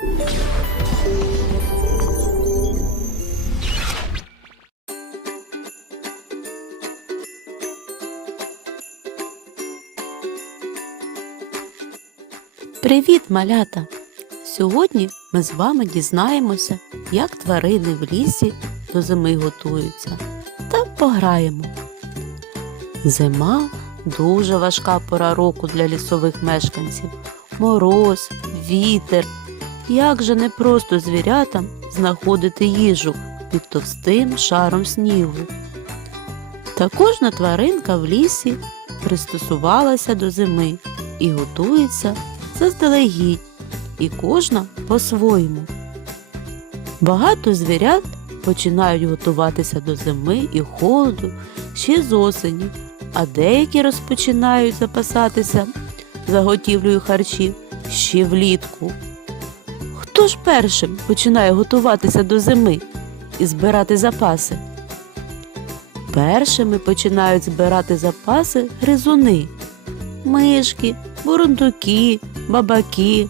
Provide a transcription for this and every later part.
Привіт, малята! Сьогодні ми з вами дізнаємося, як тварини в лісі до зими готуються та пограємо. Зима дуже важка пора року для лісових мешканців. Мороз, вітер. Як же непросто звірятам знаходити їжу під товстим шаром снігу. Та кожна тваринка в лісі пристосувалася до зими і готується заздалегідь, і кожна по-своєму. Багато звірят починають готуватися до зими і холоду ще з осені, а деякі розпочинають запасатися заготівлею харчів ще влітку. Хто ж першим починає готуватися до зими і збирати запаси? Першими починають збирати запаси гризуни, мишки, бурундуки, бабаки.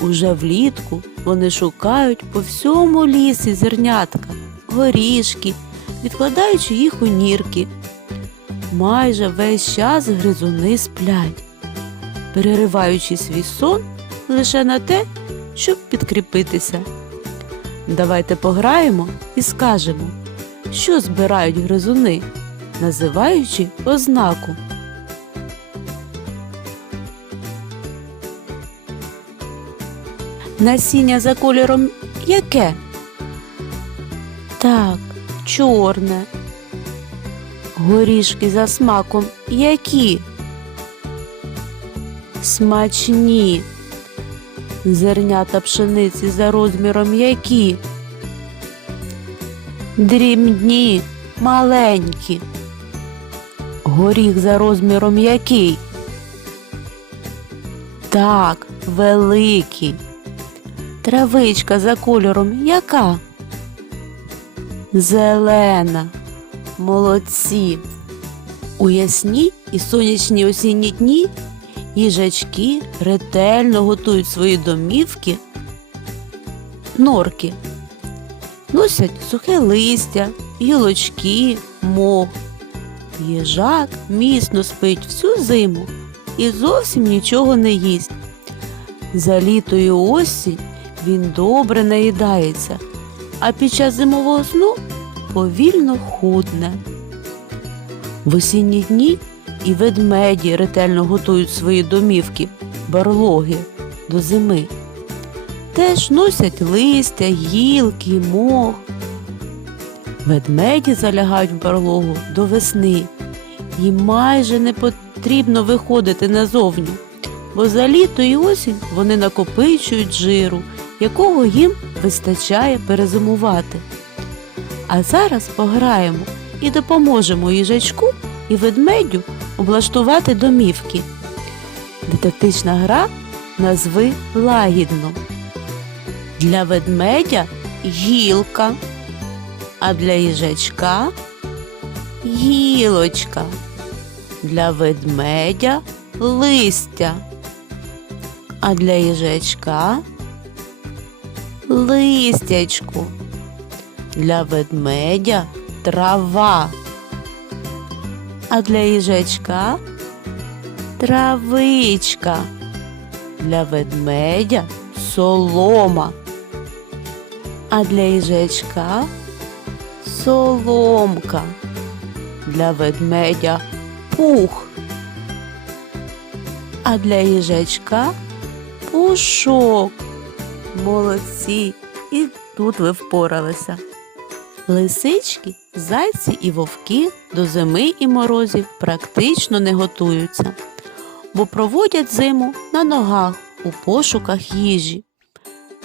Уже влітку вони шукають по всьому лісі зернятка, горішки, відкладаючи їх у нірки. Майже весь час гризуни сплять, перериваючи свій сон лише на те, щоб підкріпитися. Давайте пограємо і скажемо, що збирають гризуни, називаючи ознаку. Насіння за кольором яке? Так, чорне. Горішки за смаком які? Смачні. Зернята пшениці за розміром які? Дрібні, маленькі. Горіх за розміром який? Так, великий. Травичка за кольором яка? Зелена. Молодці. У ясні і сонячні осінні дні їжачки ретельно готують свої домівки, норки. Носять сухе листя, гілочки, мох. Їжак міцно спить всю зиму і зовсім нічого не їсть. За літо і осінь він добре наїдається, а під час зимового сну повільно худне. В осінні дні і ведмеді ретельно готують свої домівки, барлоги до зими. Теж носять листя, гілки, мох. Ведмеді залягають в барлогу до весни. Їм майже не потрібно виходити назовні, бо за літо і осінь вони накопичують жиру якого їм вистачає перезимувати. А зараз пограємо і допоможемо їжачку і ведмедю облаштувати домівки. Дидактична гра назви лагідно. Для ведмедя гілка, а для їжачка гілочка. Для ведмедя листя, а для їжачка листячку. Для ведмедя трава. А для їжачка травичка. Для ведмедя солома. А для їжачка соломка. Для ведмедя пух. А для їжачка пушок. Молодці, і тут ви впоралися. Лисички, зайці і вовки до зими і морозів практично не готуються, бо проводять зиму на ногах у пошуках їжі.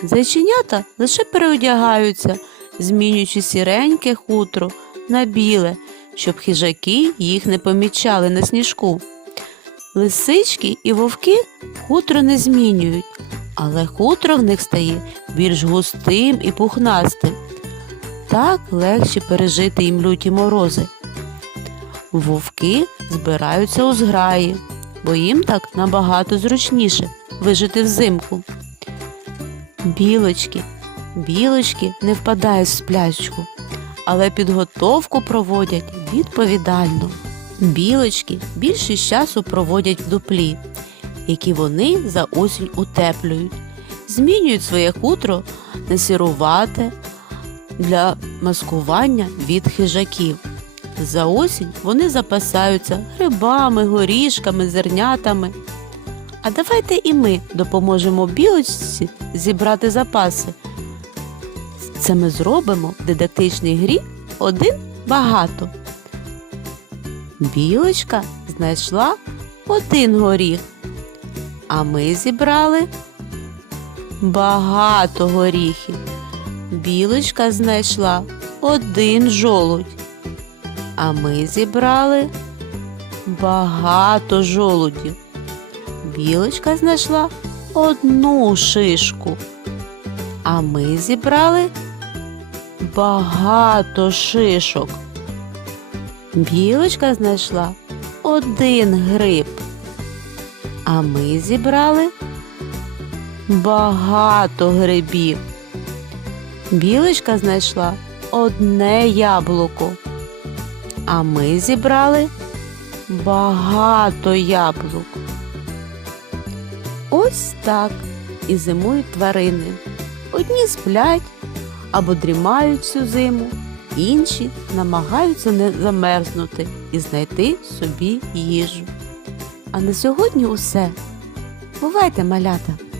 Зайченята лише переодягаються, змінюючи сіреньке хутро на біле, щоб хижаки їх не помічали на сніжку. Лисички і вовки хутро не змінюють, але хутро в них стає більш густим і пухнастим. Так легше пережити їм люті морози. Вовки збираються у зграї, бо їм так набагато зручніше вижити взимку. Білочки, білочки не впадають в сплячку, але підготовку проводять відповідально. Білочки більшість часу проводять в дуплі, які вони за осінь утеплюють, змінюють своє хутро на сірувате для маскування від хижаків. За осінь вони запасаються грибами, горішками, зернятами. А давайте і ми допоможемо білочці зібрати запаси. Це ми зробимо в дидактичній грі один багато. Білочка знайшла один горіх, а ми зібрали багато горіхів. Білочка знайшла один жолудь, а ми зібрали багато жолудів. Білочка знайшла одну шишку, а ми зібрали багато шишок. Білочка знайшла один гриб, а ми зібрали багато грибів. Білочка знайшла одне яблуко, а ми зібрали багато яблук. Ось так і зимують тварини. Одні сплять або дрімають всю зиму, інші намагаються не замерзнути і знайти собі їжу. А на сьогодні усе. Бувайте, малята!